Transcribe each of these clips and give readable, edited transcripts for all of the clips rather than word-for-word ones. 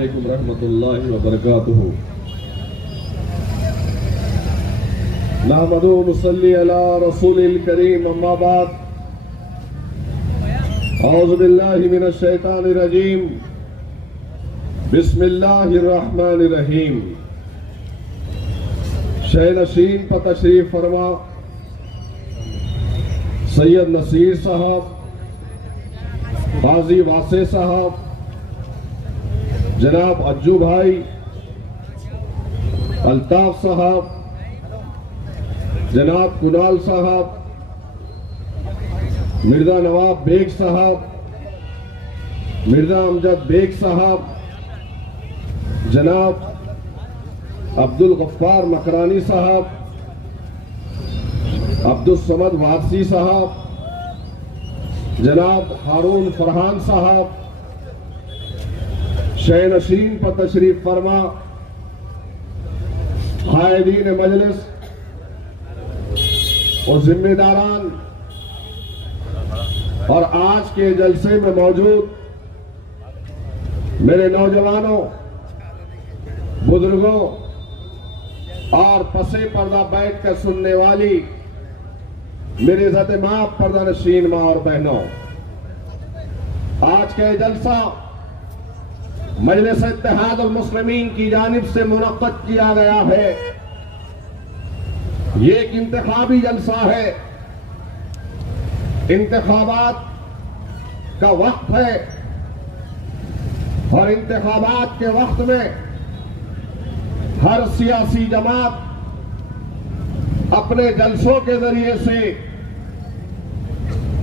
अस्सलामुअलैकुम रहमतुल्लाहि व बरकातुहू। नहमदुहु व नुसल्ली अला रसूलिल करीम, अम्मा बाद। औज़ु बिल्लाहि मिनश शैतानिर रजीम, बिस्मिल्लाहिर रहमानिर रहीम। शह नशीन पर तशरीफ फरमा सैयद नसीर साहब, काजी वासे साहब, जनाब अज्जू भाई, अल्ताफ साहब, जनाब कुनाल साहब, मिर्जा नवाब बेग साहब, मिर्जा अमजद बेग साहब, जनाब अब्दुल गफ्फार मकरानी साहब, अब्दुल समद वारसी साहब, जनाब हारून फरहान साहब, शह नशीन पर तशरीफ फरमा कायदीन मजलिस और जिम्मेदारान और आज के जलसे में मौजूद मेरे नौजवानों, बुजुर्गों और पसे पर्दा बैठ कर सुनने वाली मेरे इज़्ज़त माफ पर्दा नशीन माँ और बहनों, आज का जलसा मजलिस इत्तेहाद उल मुस्लिमीन की जानिब से मुनक्कद किया गया है। ये एक इंतखाबी जलसा है, इंतखाबात का वक्त है और इंतखाबात के वक्त में हर सियासी जमात अपने जलसों के जरिए से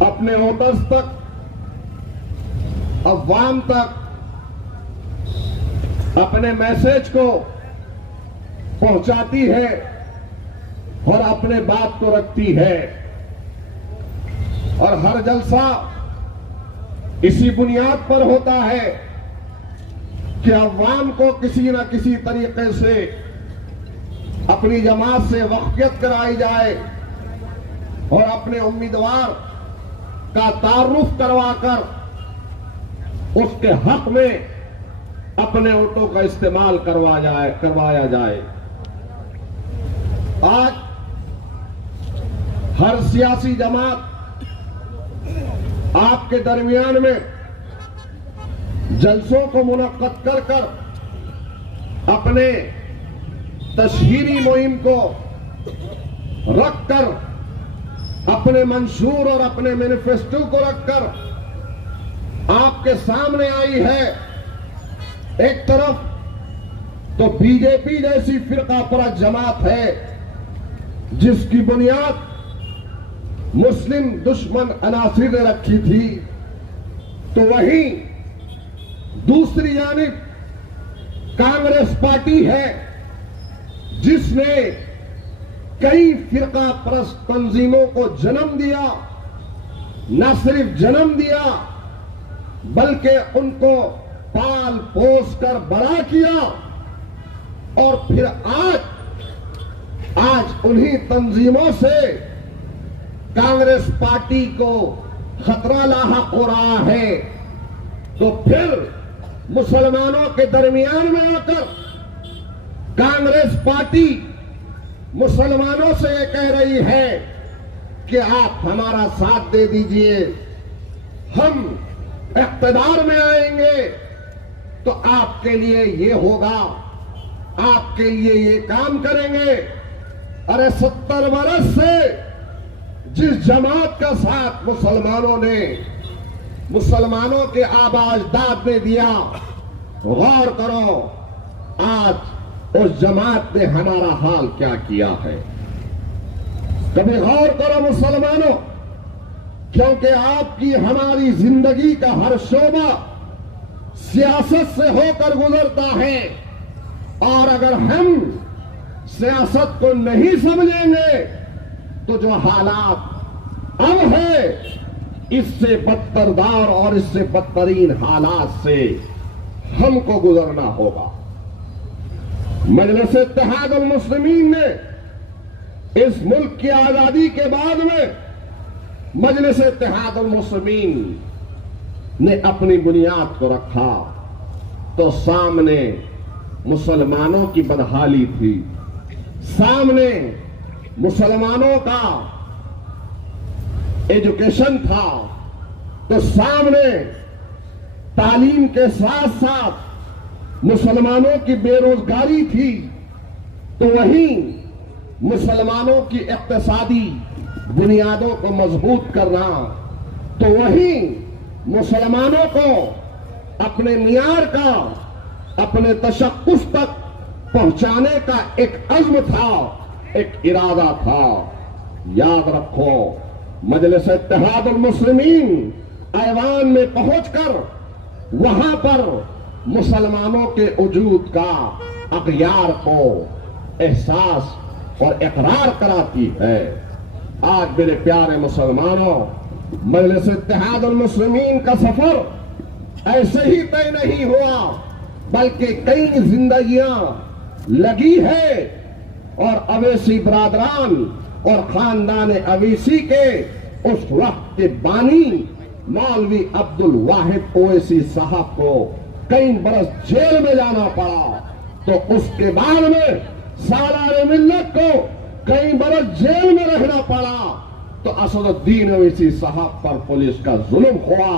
अपने वोटर्स तक, अवाम तक अपने मैसेज को पहुंचाती है और अपने बात को रखती है। और हर जलसा इसी बुनियाद पर होता है कि अवाम को किसी न किसी तरीके से अपनी जमात से वाकिफियत कराई जाए और अपने उम्मीदवार का तारुफ करवाकर उसके हक में अपने वोटों का इस्तेमाल करवाया जाए। आज हर सियासी जमात आपके दरमियान में जलसों को मुनक्कद कर कर अपने तशहीरी मुहिम को रखकर, अपने मंशूर और अपने मैनिफेस्टो को रखकर आपके सामने आई है। एक तरफ तो बीजेपी जैसी फिरका परस्त जमात है जिसकी बुनियाद मुस्लिम दुश्मन अनासिर ने रखी थी, तो वहीं दूसरी जानिब कांग्रेस पार्टी है जिसने कई फिरका परस्त तंजीमों को जन्म दिया। न सिर्फ जन्म दिया बल्कि उनको पाल पोस कर बड़ा किया और फिर आज उन्हीं तंजीमों से कांग्रेस पार्टी को खतरा लाहक हो रहा है। तो फिर मुसलमानों के दरमियान में आकर कांग्रेस पार्टी मुसलमानों से ये कह रही है कि आप हमारा साथ दे दीजिए, हम इख्तिदार में आएंगे तो आपके लिए ये होगा, आपके लिए ये काम करेंगे। अरे 70 वर्ष से जिस जमात का साथ मुसलमानों के आबाजदाद ने दिया, गौर करो आज उस जमात ने हमारा हाल क्या किया है। कभी गौर करो मुसलमानों, क्योंकि आपकी हमारी जिंदगी का हर शोबा सियासत से होकर गुजरता है और अगर हम सियासत को नहीं समझेंगे तो जो हालात अब है इससे बदतरदार और इससे बदतरीन हालात से हमको गुजरना होगा। मजलिस इत्तेहाद उल मुस्लिमीन ने इस मुल्क की आजादी के बाद में मजलिस इत्तेहाद उल मुस्लिमीन ने अपनी बुनियाद को रखा तो सामने मुसलमानों की बदहाली थी, सामने मुसलमानों का एजुकेशन था, तो सामने तालीम के साथ साथ मुसलमानों की बेरोजगारी थी, तो वहीं मुसलमानों की इक्तिसादी बुनियादों को मजबूत करना, तो वहीं मुसलमानों को अपने मियार का, अपने तशक्कुस तक पहुंचाने का एक अज़्म था, एक इरादा था। याद रखो, मजलिस इत्तेहादुल मुस्लिमीन ऐवान में पहुंचकर वहां पर मुसलमानों के वजूद का अग़यार को एहसास और इकरार कराती है। आज मेरे प्यारे मुसलमानों, मजलिस इत्तेहादुल मुस्लिमीन का सफर ऐसे ही तय नहीं हुआ, बल्कि कई जिंदगियां लगी है और अवैसी बरादरान और खानदान अवैसी के उस वक्त के बानी मौलवी अब्दुल वाहिद ओवैसी साहब को कई बरस जेल में जाना पड़ा, तो उसके बाद में सालारे मिल्लत को कई बरस जेल में रहना पड़ा। तो असदुद्दीन ओवैसी साहब पर पुलिस का जुल्म हुआ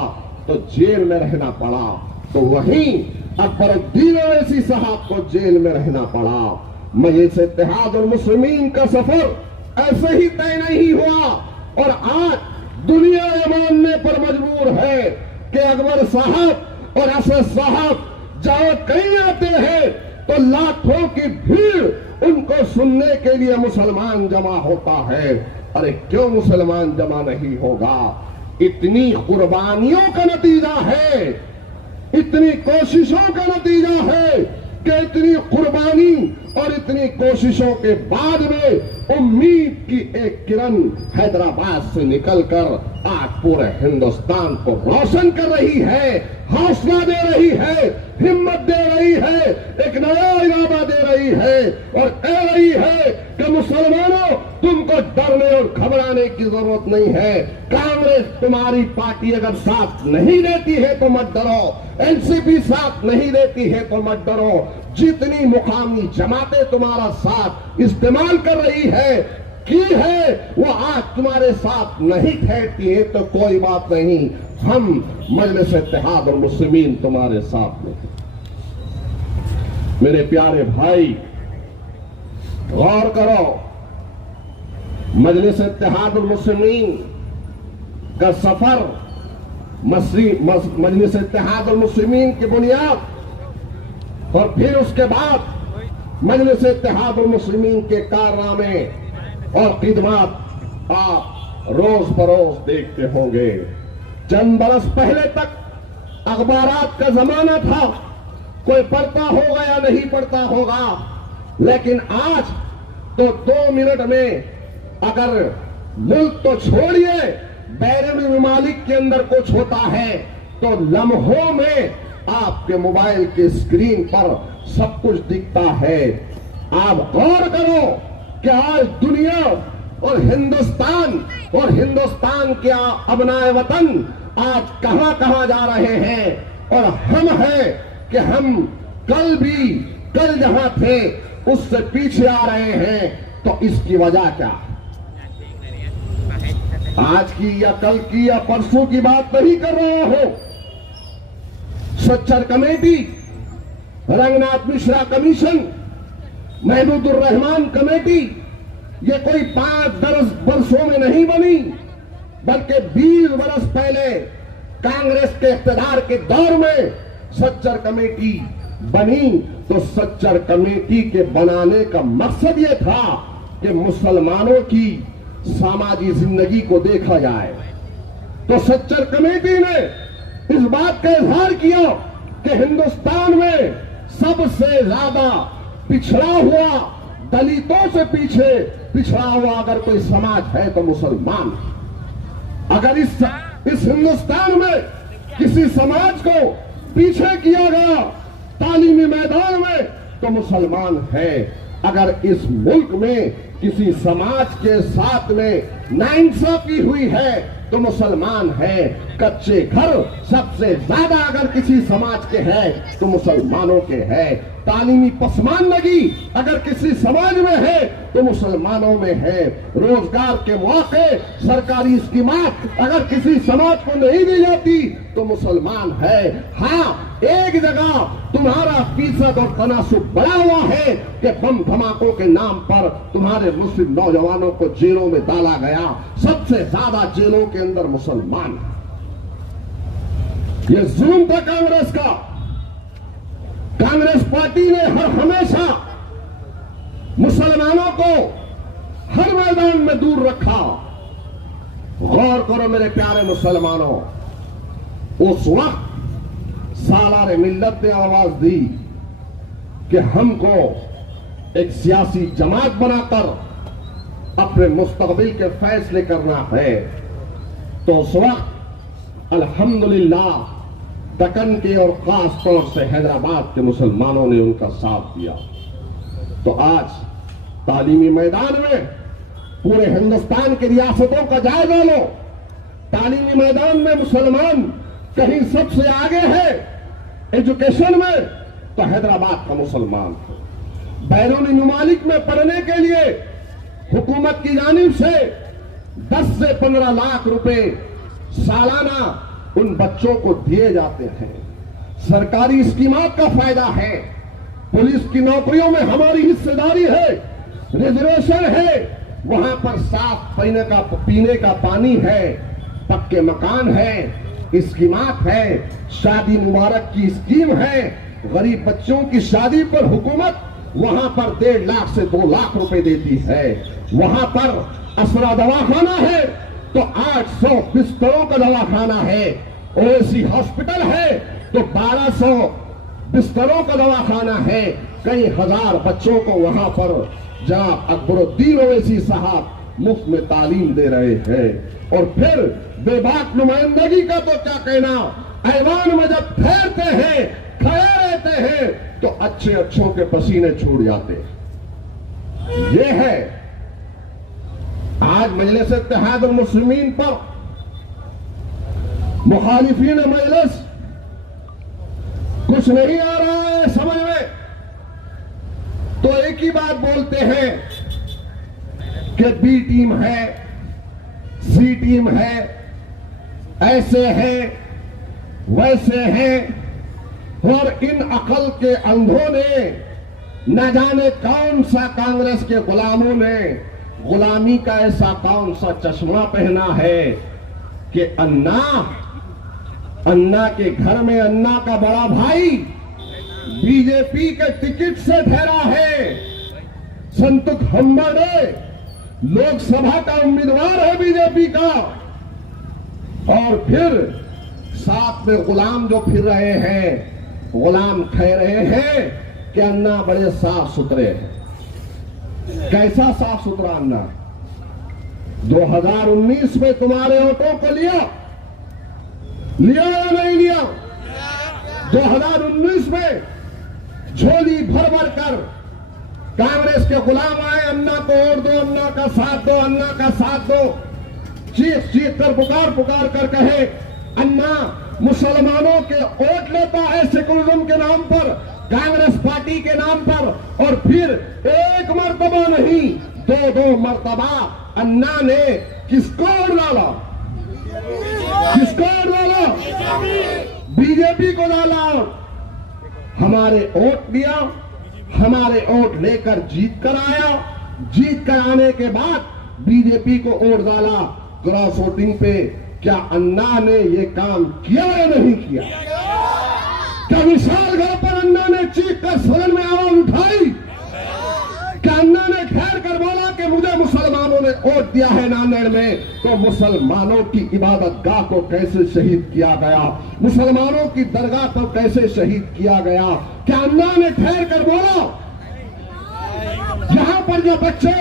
तो जेल में रहना पड़ा, तो वहीं अकबरुद्दीन ओवैसी साहब को जेल में रहना पड़ा। मजलिस इत्तेहादुल मुस्लिमीन का सफर ऐसे ही तय नहीं हुआ और आज दुनिया ये मानने पर मजबूर है कि अकबर साहब और असद साहब जहां कहीं आते हैं तो लाखों की भीड़ उनको सुनने के लिए मुसलमान जमा होता है। अरे क्यों मुसलमान जमा नहीं होगा? इतनी कुर्बानियों का नतीजा है, इतनी कोशिशों का नतीजा है कि इतनी कुर्बानी और इतनी कोशिशों के बाद में उम्मीद की एक किरण हैदराबाद से निकलकर आज पूरे हिंदुस्तान को रोशन कर रही है, हौसला दे रही है, हिम्मत दे रही है, एक नया इरादा दे रही है और कह रही है कि मुसलमानों, तुमको डरने और घबराने की जरूरत नहीं है। कांग्रेस तुम्हारी पार्टी अगर साथ नहीं देती है तो मत डरो, एनसीपी साथ नहीं देती है तो मत डरो, जितनी मुकामी जमातें तुम्हारा साथ इस्तेमाल कर रही है की है वो आज तुम्हारे साथ नहीं ठहरती है तो कोई बात नहीं, हम मजलिस इत्तेहादुल मुस्लिमीन तुम्हारे साथ में। मेरे प्यारे भाई, गौर करो, मजलिस इत्तेहादुल मुस्लिमीन का सफर मजलिस इत्तेहादुल मुस्लिमीन की बुनियाद और फिर उसके बाद मजलिस इत्तेहादुल मुस्लिमीन के कारनामे और खिदमत आप रोज बरोज देखते होंगे। चंद बरस पहले तक अखबारात का जमाना था, कोई पढ़ता होगा या नहीं पढ़ता होगा, लेकिन आज तो 2 मिनट में अगर मुल्क तो छोड़िए बैरून ममालिक के अंदर कुछ होता है तो लम्हों में आपके मोबाइल के स्क्रीन पर सब कुछ दिखता है। आप गौर करो कि आज दुनिया और हिंदुस्तान के अबनाए वतन आज कहां कहां जा रहे हैं और हम हैं कि हम कल जहां थे उससे पीछे आ रहे हैं। तो इसकी वजह क्या? आज की या कल की या परसों की बात नहीं कर रहा हूं। Sachar committee, Ranganath Mishra commission, Mahmoodur Rahman committee, ये कोई 5-10 वर्षों में नहीं बनी, बल्कि 20 वर्ष पहले कांग्रेस के इख्तियार के दौर में सच्चर कमेटी बनी। तो सच्चर कमेटी के बनाने का मकसद ये था कि मुसलमानों की सामाजिक जिंदगी को देखा जाए। तो सच्चर कमेटी ने इस बात का इजहार किया कि हिंदुस्तान में सबसे ज्यादा पिछड़ा हुआ, दलितों से पीछे पिछड़ा हुआ अगर कोई समाज है तो मुसलमान। अगर इस हिंदुस्तान में किसी समाज को पीछे किया गया तालीमी मैदान में तो मुसलमान है। अगर इस मुल्क में किसी समाज के साथ में नाइंसाफी हुई है तो मुसलमान है। कच्चे घर सबसे ज्यादा अगर किसी समाज के हैं तो मुसलमानों के हैं। तालीमी पसमानदगी अगर किसी समाज में है तो मुसलमानों में है। रोजगार के मौके, सरकारी स्कीमात अगर किसी समाज को नहीं दी जाती तो मुसलमान है। हाँ, एक जगह तुम्हारा फीसद और तनासुब बढ़ा हुआ है कि बम धमाकों के नाम पर तुम्हारे मुस्लिम नौजवानों को जेलों में डाला गया। सबसे ज्यादा जेलों के अंदर मुसलमान। ये जुल्म था कांग्रेस का। कांग्रेस पार्टी ने हमेशा मुसलमानों को हर मैदान में दूर रखा। गौर करो मेरे प्यारे मुसलमानों, उस वक्त सालारे मिल्लत ने आवाज दी कि हमको एक सियासी जमात बनाकर अपने मुस्तकबिल के फैसले करना है। तो उस वक्त अल्हम्दुलिल्लाह दक्कन के और खास तौर से हैदराबाद के मुसलमानों ने उनका साथ दिया। तो आज तालीमी मैदान में पूरे हिंदुस्तान की रियासतों का जायजा लो। तालीमी मैदान में मुसलमान कहीं सबसे आगे है। एजुकेशन में तो हैदराबाद का मुसलमान है। बैरूनी ममालिक में पढ़ने के लिए हुकूमत की जानिब से 10 से 15 लाख रुपए सालाना उन बच्चों को दिए जाते हैं। सरकारी स्कीमात का फायदा है। पुलिस की नौकरियों में हमारी हिस्सेदारी है, रिजर्वेशन है। वहां पर साफ पीने का पानी है, पक्के मकान है, स्कीमात है, शादी मुबारक की स्कीम है। गरीब बच्चों की शादी पर हुकूमत वहां पर 1.5 लाख से 2 लाख रुपए देती है। वहां पर असरा दवाखाना है तो 800 बिस्तरों का दवाखाना है। ओएसी हॉस्पिटल है तो 1200 बिस्तरों का दवाखाना है। कई हजार बच्चों को वहां पर जनाब अकबरुद्दीन ओवैसी साहब मुफ्त में तालीम दे रहे हैं। और फिर बेबाक नुमाइंदगी का तो क्या कहना। ऐवान में जब ठहरते हैं, खड़े रहते हैं तो अच्छे अच्छों के पसीने छूट जाते हैं। यह है आज मजलिस इत्तेहादुल मुस्लिमीन पर मुखालिफीन मजलिस कुछ नहीं आ रहा है समझ में, तो एक ही बात बोलते हैं कि बी टीम है, सी टीम है, ऐसे है, वैसे है। और इन अकल के अंधों ने न जाने कौन सा कांग्रेस के गुलामों ने गुलामी का ऐसा कौन सा चश्मा पहना है कि अन्ना के घर में अन्ना का बड़ा भाई बीजेपी के टिकट से ठहरा है। संतुक हम्बड़े लोकसभा का उम्मीदवार है बीजेपी का। और फिर साथ में गुलाम जो फिर रहे हैं, गुलाम कह रहे हैं कि अन्ना बड़े साफ सुथरे हैं। कैसा साफ सुथरा अन्ना? 2019 में तुम्हारे वोटों को लिया या नहीं लिया? 2019 में झोली भर भर कर कांग्रेस के गुलाम आए, अन्ना को वोट दो, अन्ना का साथ दो, अन्ना का साथ दो। चीख चीख कर पुकार पुकार कर कहे अन्ना मुसलमानों के वोट लेता है सेकुलरिज्म के नाम पर, कांग्रेस पार्टी के नाम पर। और फिर एक मर्तबा नहीं, 2 मर्तबा अन्ना ने किसको वोट डाला? किसको वोट डाला? बीजेपी को डाला। हमारे वोट दिया, हमारे वोट लेकर जीत कर आया। जीत कर आने के बाद बीजेपी को वोट डाला क्रॉस वोटिंग पे। क्या अन्ना ने ये काम किया या नहीं किया? क्या विशाल घर पर अन्ना ने चीख कर सदन में आवाज उठाई? क्या अन्ना ने ठहर कर बोला कि मुझे मुसलमानों ने वोट दिया है नांदेड़ में, तो मुसलमानों की इबादत गाह को कैसे शहीद किया गया, मुसलमानों की दरगाह को कैसे शहीद किया गया? क्या अन्ना ने ठहर कर बोला? यहां पर जो बच्चे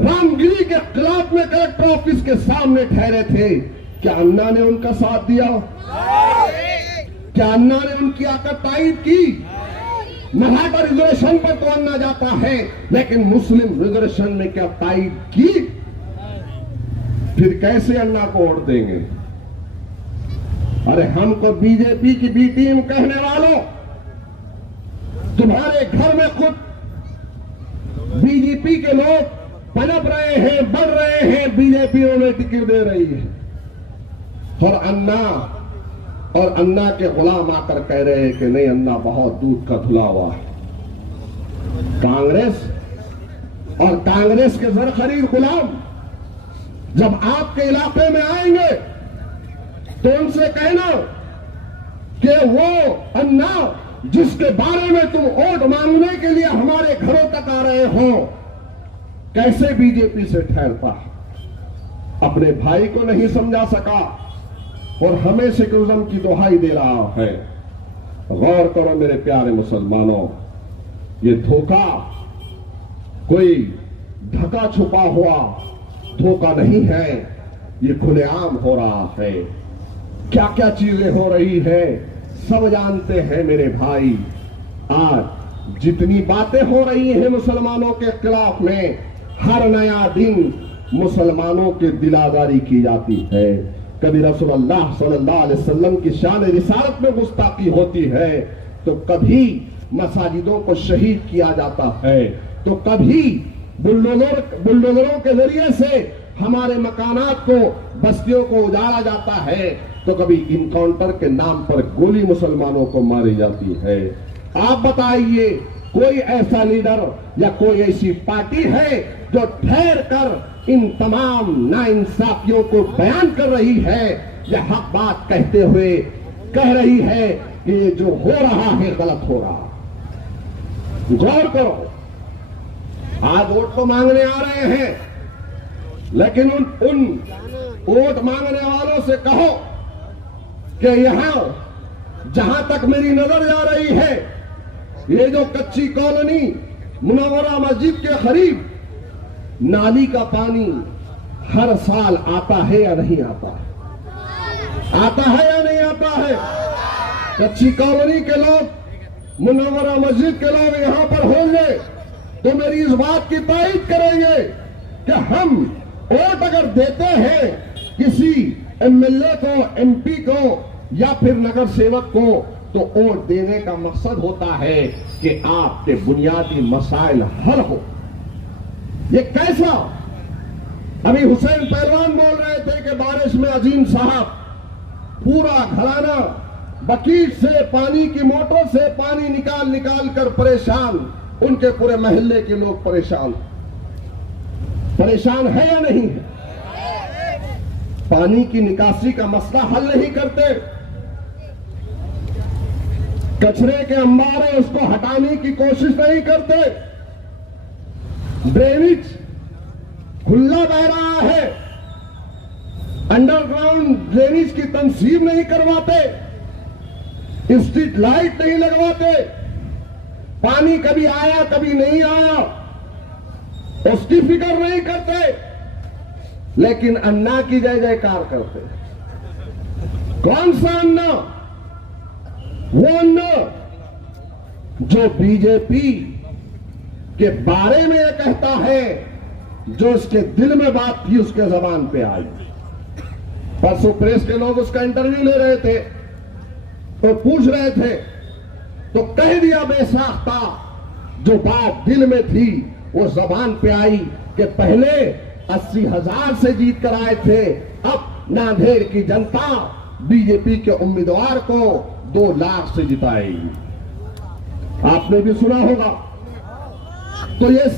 रामगिरी के खिलाफ में कलेक्टर ऑफिस के सामने ठहरे थे, क्या अन्ना ने उनका साथ दिया? क्या अन्ना ने उनकी आकर तायद की? मराठा रिजर्वेशन पर तो अन्ना जाता है, लेकिन मुस्लिम रिजर्वेशन में क्या तायद की? फिर कैसे अन्ना को वोट देंगे? अरे हमको बीजेपी की बी टीम कहने वालों, तुम्हारे घर में खुद बीजेपी के लोग पनप रहे हैं, बढ़ रहे हैं, बीजेपी उन्हें टिकट दे रही है, और अन्ना के गुलाम आकर कह रहे हैं कि नहीं, अन्ना बहुत दूध का धुला हुआ है। कांग्रेस के जर खरीद गुलाम जब आपके इलाके में आएंगे तो उनसे कहना कि वो अन्ना जिसके बारे में तुम वोट मांगने के लिए हमारे घरों तक आ रहे हो, कैसे बीजेपी से ठहरता है, अपने भाई को नहीं समझा सका और हमें सेकुलरिज्म की दुहाई दे रहा है। गौर करो मेरे प्यारे मुसलमानों, ये धोखा कोई ढका छुपा हुआ धोखा नहीं है, ये खुलेआम हो रहा है। क्या क्या चीजें हो रही है सब जानते हैं मेरे भाई। आज जितनी बातें हो रही हैं मुसलमानों के खिलाफ में, हर नया दिन मुसलमानों की दिलादारी की जाती है। कभी रसूलुल्लाह सल्लल्लाहु अलैहि वसल्लम की शान रिसालत में गुस्ताखी होती है, तो कभी मसाजिदों को शहीद किया जाता है, तो कभी बुलडोजरों के जरिए से हमारे मकानात को, बस्तियों को उजाड़ा जाता है, तो कभी इनकाउंटर के नाम पर गोली मुसलमानों को मारी जाती है। आप बताइए, कोई ऐसा लीडर या कोई ऐसी पार्टी है जो ठहर कर इन तमाम नाइंसाफियों को बयान कर रही है या हक बात कहते हुए कह रही है कि ये जो हो रहा है गलत हो रहा? गौर करो, आज वोट तो मांगने आ रहे हैं, लेकिन उन वोट मांगने वालों से कहो कि यहां जहां तक मेरी नजर जा रही है, ये जो कच्ची कॉलोनी मुनव्वरा मस्जिद के करीब नाली का पानी हर साल आता है या नहीं आता है? आता है या नहीं आता है? कच्ची कॉलोनी के लोग, मुनव्वरा मस्जिद के लोग यहां पर होंगे तो मेरी इस बात की तायद करेंगे कि हम वोट अगर देते हैं किसी एमएलए को, एमपी को या फिर नगर सेवक को, तो वोट देने का मकसद होता है कि आपके बुनियादी मसाइल हल हो। ये कैसा? अभी हुसैन पहलवान बोल रहे थे कि बारिश में अजीम साहब पूरा घराना बकीट से, पानी की मोटर से पानी निकाल कर परेशान, उनके पूरे मोहल्ले के लोग परेशान है या नहीं है? पानी की निकासी का मसला हल नहीं करते, कचरे के अंबार है उसको हटाने की कोशिश नहीं करते, ड्रेनेज खुला बह रहा है, अंडरग्राउंड ड्रेनेज की तंसीब नहीं करवाते, स्ट्रीट लाइट नहीं लगवाते, पानी कभी आया कभी नहीं आया उसकी फिक्र नहीं करते, लेकिन अन्ना की जय जयकार करते। कौन सा अन्ना? वो अन्ना जो बीजेपी के बारे में यह कहता है, जो उसके दिल में बात थी उसके जबान पे आई। परसों प्रेस के लोग उसका इंटरव्यू ले रहे थे तो पूछ रहे थे, तो कह दिया बेसाख्ता, जो बात दिल में थी वो जबान पे आई कि पहले 80,000 से जीत कर आए थे, अब नांदेड़ की जनता बीजेपी के उम्मीदवार को 2 लाख से जिताएगी। आपने भी सुना होगा। तो ये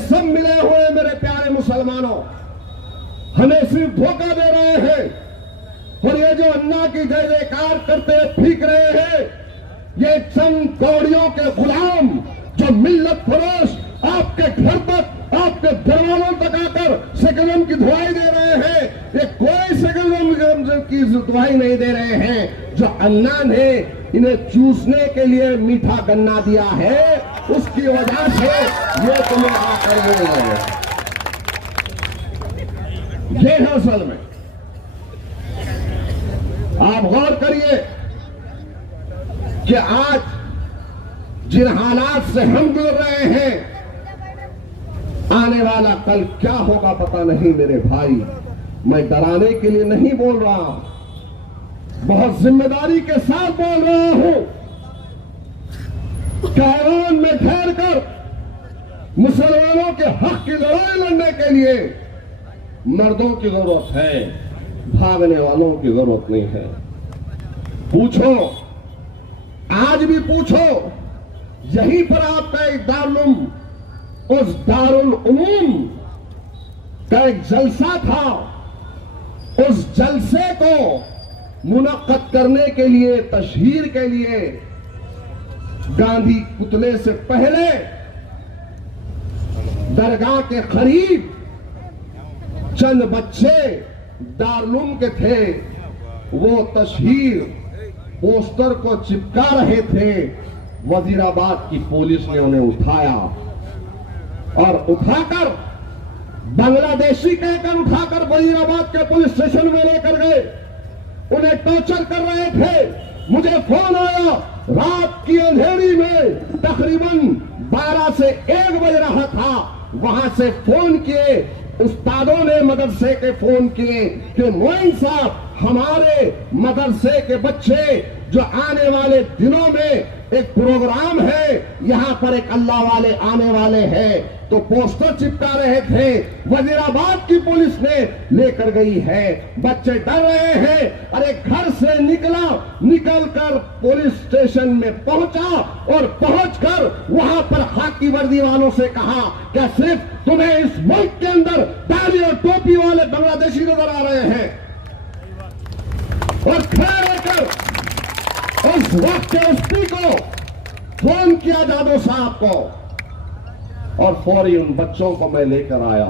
सब मिले हुए मेरे प्यारे मुसलमानों हमें सिर्फ धोखा दे रहे हैं, और ये जो अन्ना की जय जयकार करते फीक रहे हैं, ये चंद कौड़ियों के गुलाम जो मिल्लत फरोश आपके घर तक, आपके दरवाजों तक आकर सेकुलरिज्म की दुहाई दे रहे हैं, ये कोई सेकुलरिज्म की दुहाई नहीं दे रहे हैं। जो अन्ना ने इन्हें चूसने के लिए मीठा गन्ना दिया है, उसकी वजह से ये तुम्हें आकर मिल रहे हैं। ये है असल में। आप गौर करिए कि आज जिन हालात से हम गुजर रहे हैं, आने वाला कल क्या होगा पता नहीं मेरे भाई। मैं डराने के लिए नहीं बोल रहा, बहुत जिम्मेदारी के साथ बोल रहा हूं। कैवान में ठहर कर मुसलमानों के हक की लड़ाई लड़ने के लिए मर्दों की जरूरत है, भागने वालों की जरूरत नहीं है। पूछो, आज भी पूछो, यहीं पर आपका एक दारुल, उस दारुल उलूम का एक जलसा था। उस जलसे को मुनक्कद करने के लिए, तशहीर के लिए गांधी पुतले से पहले दरगाह के करीब चंद बच्चे दारुल के थे। वो तशहीर पोस्टर को चिपका रहे थे। वजीराबाद की पुलिस ने उन्हें उठाया और उठाकर, बांग्लादेशी कहकर उठाकर वजीराबाद के पुलिस स्टेशन में लेकर गए। उन्हें टॉर्चर कर रहे थे। मुझे फोन आया रात की अंधेरी में, तकरीबन 12 से 1 बज रहा था। वहां से फोन किए, उस्तादों ने मदरसे के फोन किए कि मोइन साहब, हमारे मदरसे के बच्चे जो आने वाले दिनों में एक प्रोग्राम है, यहां पर एक अल्लाह वाले आने वाले हैं। तो पोस्टर चिपका रहे थे। वजीराबाद की पुलिस ने लेकर गई है। बच्चे डर रहे हैं। अरे घर से निकलकर पुलिस स्टेशन में पहुंचा और पहुंचकर वहां पर खाकी वर्दी वालों से कहा, क्या सिर्फ तुम्हें इस मुल्क के अंदर दाढ़ी और टोपी वाले बांग्लादेशी नजर आ रहे हैं? और खड़े रहकर उस वक्त के एसपी को फोन किया, जादव साहब को, और फौरी उन बच्चों को मैं लेकर आया।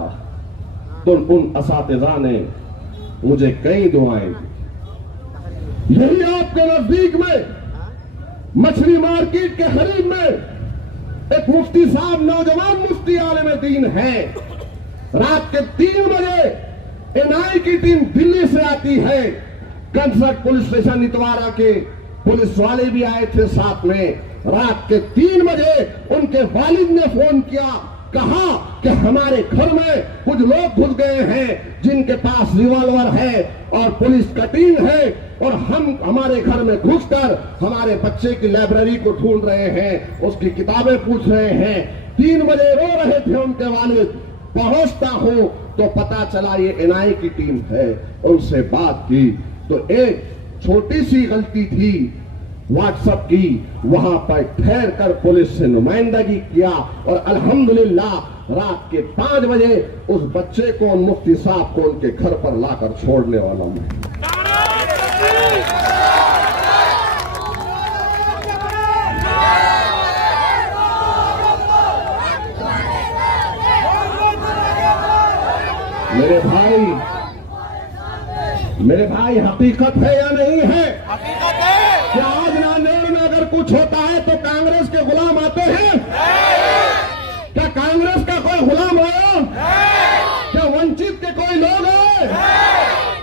तो उन असातिज़ा ने मुझे कई दुआएं दी। यही आपके नजदीक में मछली मार्केट के करीब में एक मुफ्ती साहब, नौजवान मुफ्ती आलिम दीन है। रात के 3 बजे एनआई की टीम दिल्ली से आती है। कंसर्ट पुलिस स्टेशन इतवारा के पुलिस वाले भी आए थे साथ में। रात के 3 बजे उनके वालिद ने फोन किया, कहा कि हमारे घर में कुछ लोग घुस गए हैं जिनके पास रिवॉल्वर है और पुलिस का टीम है, और हम हमारे घर में घुसकर हमारे बच्चे की लाइब्रेरी को ढूंढ रहे हैं, उसकी किताबें पूछ रहे हैं। 3 बजे रो रहे थे उनके वालिद। पहुंचता हूं तो पता चला ये एनआई की टीम है। उनसे बात की तो एक छोटी सी गलती थी व्हाट्सएप की। वहां पर ठहर कर पुलिस से नुमाइंदगी किया और अल्हम्दुलिल्लाह रात के 5 बजे उस बच्चे को, मुफ्ती साहब को उनके घर पर लाकर छोड़ने वाला हूं। मेरे भाई हकीकत है या नहीं है? क्या आज नांदेड़ में अगर कुछ होता है तो कांग्रेस के गुलाम आते हैं? क्या कांग्रेस का कोई गुलाम आया? क्या वंचित के कोई लोग हैं?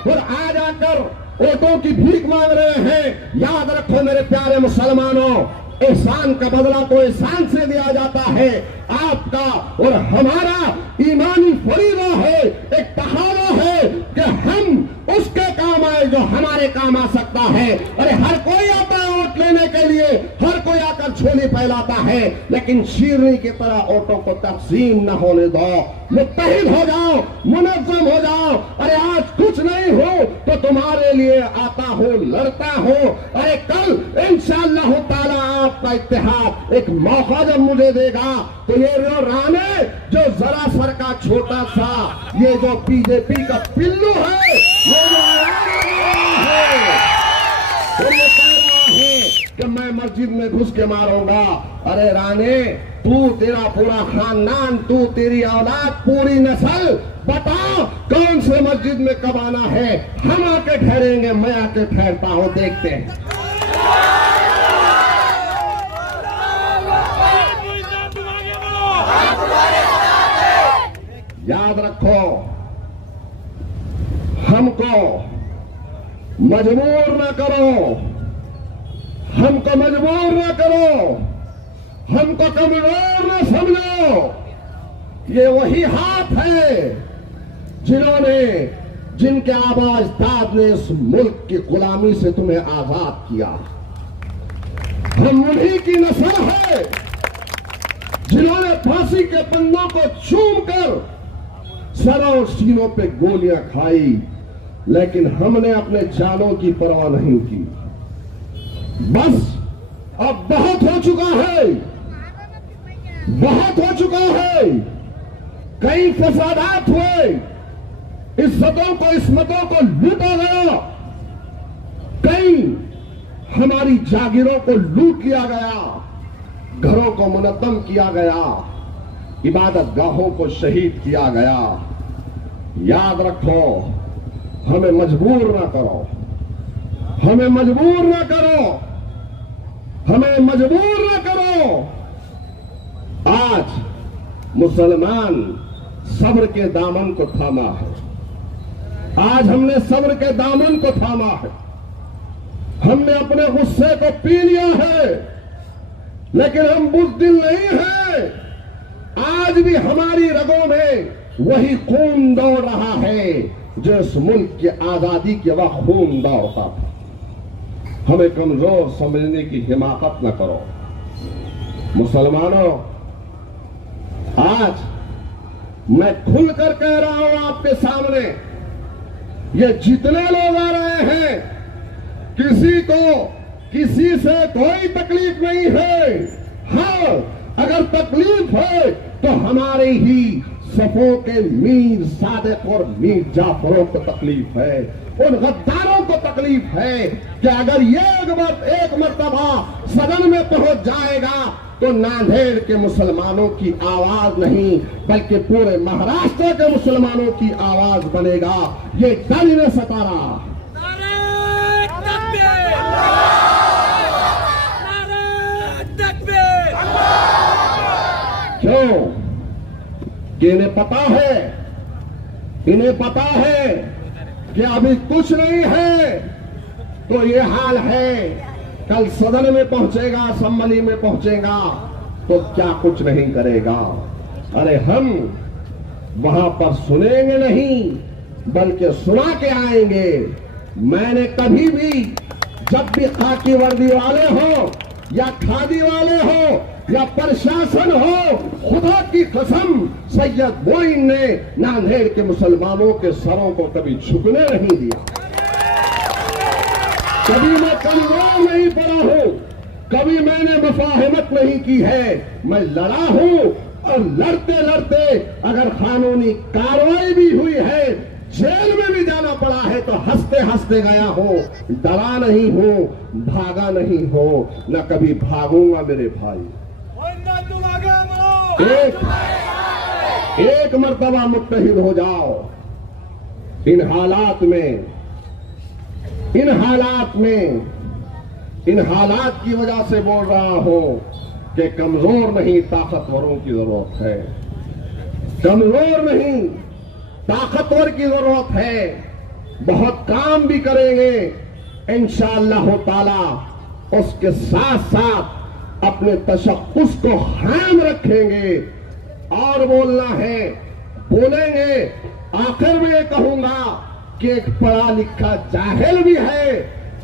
और आज आकर वोटों की भीख मांग रहे हैं? याद रखो मेरे प्यारे मुसलमानों, एहसान का बदला तो एहसान से दिया जाता है। आपका और हमारा ईमानी फरीदा है, एक तकाज़ा है कि हम उसके काम आए जो हमारे काम आ सकता है। अरे हर कोई आता है वोट लेने के लिए, हर कोई आकर झोली फैलाता है, लेकिन शेरनी की तरह वोटों को तकसीम न होने दो। मुत्तहिद हो जाओ, मुनज़्ज़म हो जाओ। अरे आज कुछ नहीं हो तो तुम्हारे लिए आता हूं, लड़ता हूं। अरे कल इंशाअल्लाह ताला आपका इत्तेहाद एक मौका जब मुझे देगा तो ये जो राणे जो जरा सर का छोटा सा ये जो बीजेपी का पिल्लू है, ये जो है, तो ये कह रहा है कि मैं मस्जिद में घुस के मारूंगा। अरे राणे, तू, तेरा पूरा खानदान, तू, तेरी औलाद, पूरी नस्ल, बताओ कौन से मस्जिद में कब आना है? हम आके ठहरेंगे, मैं आके ठहरता हूं, देखते हैं। याद रखो, हमको मजबूर न करो, हमको मजबूर न करो। हमको कमजोर न समझो। ये वही हाथ है जिनके आबाजदाद ने इस मुल्क की गुलामी से तुम्हें आजाद किया। हम उन्हीं की नस्ल है जिन्होंने फांसी के फंदों को चूमकर सरों और सीनों पे गोलियां खाई, लेकिन हमने अपने जानों की परवाह नहीं की। बस अब बहुत हो चुका है, बहुत हो चुका है। कई फसादात हुए, इज्जतों को इस्मतों को लूटा गया, कई हमारी जागीरों को लूट लिया गया, घरों को मुनद्दम किया गया, इबादत गाहों को शहीद किया गया। याद रखो, हमें मजबूर ना करो, हमें मजबूर ना करो, हमें मजबूर ना करो। आज मुसलमान सब्र के दामन को थामा है, आज हमने सब्र के दामन को थामा है, हमने अपने गुस्से को पी लिया है, लेकिन हम बुज़दिल नहीं हैं। आज भी हमारी रगों में वही खून दौड़ रहा है जो इस मुल्क की आजादी के वक्त खून दौड़ता था। हमें कमजोर समझने की हिमाकत न करो। मुसलमानों, आज मैं खुलकर कह रहा हूं आपके सामने, ये जितने लोग आ रहे हैं, किसी से कोई तकलीफ नहीं है। हाँ, अगर तकलीफ है तो हमारे ही सफों के मीर सादिक और मीर जाफरों को तकलीफ है, उन गद्दारों को तकलीफ है कि अगर ये एक मर्तबा सदन में पहुंच जाएगा तो नांदेड़ के मुसलमानों की आवाज नहीं बल्कि पूरे महाराष्ट्र के मुसलमानों की आवाज बनेगा। ये डर इन्हें सता रहा। क्यों? कि इन्हें पता है कि अभी कुछ नहीं है तो ये हाल है, कल सदन में पहुंचेगा, असेंबली में पहुंचेगा तो क्या कुछ नहीं करेगा। अरे हम वहां पर सुनेंगे नहीं बल्कि सुना के आएंगे। मैंने कभी भी, जब भी खाकी वर्दी वाले हो या खादी वाले हो या प्रशासन हो, खुदा की कसम सैयद मोइन ने नांदेड़ के मुसलमानों के सरों को कभी झुकने नहीं दिया। कभी मैं कमजोर नहीं पड़ा हूं, कभी मैंने मुफाहिमत नहीं की है। मैं लड़ा हूं और लड़ते लड़ते अगर कानूनी कार्रवाई भी हुई है, जेल में भी जाना पड़ा है तो हंसते हंसते गया हूं। डरा नहीं हूं, भागा नहीं हूं, न कभी भागूंगा मेरे भाई। एक मर्तबा मुत्तहिद हो जाओ। इन हालात की वजह से बोल रहा हूं कि कमजोर नहीं ताकतवरों की जरूरत है, कमजोर नहीं ताकतवर की जरूरत है। बहुत काम भी करेंगे इंशाअल्लाह ताला, उसके साथ साथ अपने तशख्खुस को कायम रखेंगे और बोलना है, बोलेंगे। आखिर में ये कहूंगा कि एक पढ़ा लिखा जाहिल भी है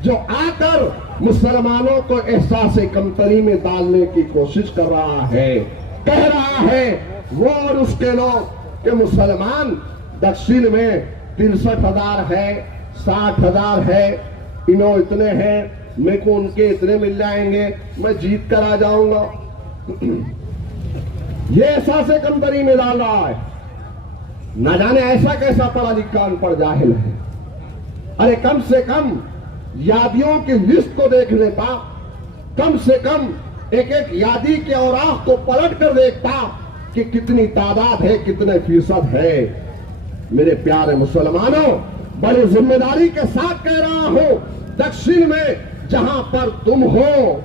जो आकर मुसलमानों को एहसास कमतरी में डालने की कोशिश कर रहा है, कह रहा है वो और उसके लोग कि मुसलमान दक्षिण में 63,000 है, 60,000 है, इन्हों इतने हैं, मेरे को उनके इतने मिल जाएंगे, मैं जीत कर आ जाऊंगा। ये एहसास कमतरी में डाल रहा है। न जाने ऐसा कैसा पढ़ा लिखा अनपढ़ जाहिल है। अरे कम से कम यादियों की लिस्ट को देख लेता, कम से कम एक एक यादी के औराख को पलट कर देखता कि कितनी तादाद है, कितने फीसद है। मेरे प्यारे मुसलमानों, बड़ी जिम्मेदारी के साथ कह रहा हूं, दक्षिण में जहां पर तुम हो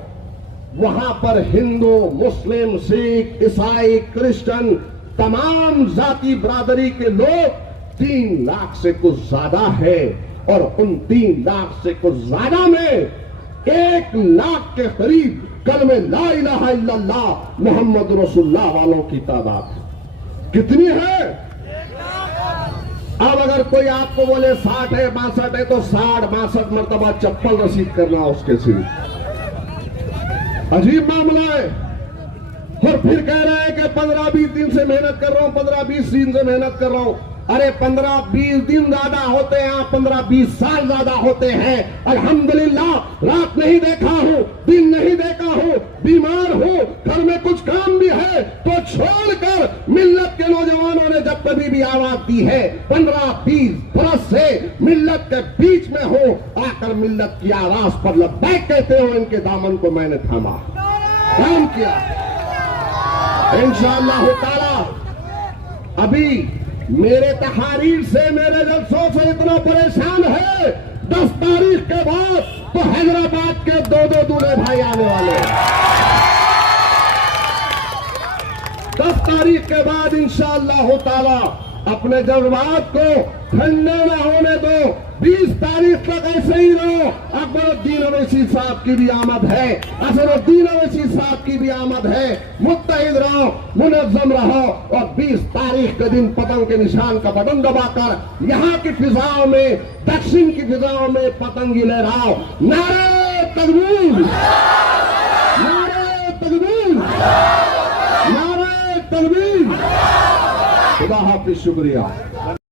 वहां पर हिंदू, मुस्लिम, सिख, ईसाई, क्रिश्चियन, तमाम जाति बरादरी के लोग 3 लाख से कुछ ज्यादा है और उन 3 लाख से कुछ ज्यादा में 1 लाख के करीब कल में ला इलाहा इल्लल्लाह मोहम्मद रसूलुल्लाह वालों की तादाद कितनी है? अब अगर कोई आपको बोले 60 है 62 है तो 60-62 मरतबा चप्पल रसीद करना उसके सिर। अजीब मामला है। और फिर कह रहे हैं कि 15-20 दिन से मेहनत कर रहा हूं, 15-20 दिन से मेहनत कर रहा हूं। अरे 15-20 दिन ज्यादा होते हैं, 15-20 साल ज्यादा होते हैं। अल्हम्दुलिल्लाह रात नहीं देखा हूं, दिन नहीं देखा हूं, बीमार हूं, घर में कुछ काम भी है तो छोड़कर मिल्लत के नौजवानों ने जब कभी भी आवाज दी है 15-20 बरस से मिल्लत के बीच में हो, आकर मिल्लत की आवाज पर लब्बैक कहते हो, इनके दामन को मैंने थामा, काम किया। इंशाअल्लाह ताला अभी मेरे तहारीर से, मेरे जलसों से इतना परेशान है, 10 तारीख के बाद तो हैदराबाद के 2-2 दूल्हे भाई आने वाले हैं। 10 तारीख के बाद इंशाअल्लाह ताला अपने जज्बात को ठंडे न होने दो, 20 तारीख तक ऐसे ही रहो। अकबरुद्दीन अवैसी साहब की भी आमद है, असरुद्दीन अवैसी साहब की भी आमद है। मुत्तहिद रहो, मुनज़्ज़म रहो और 20 तारीख के दिन पतंग के निशान का बटन दबाकर यहाँ की फिजाओं में, दक्षिण की फिजाओं में पतंगी लहराओ। नारे तकबीर, नारे तकबीर, नारे तकबीर। खुदा हाफिज़, शुक्रिया।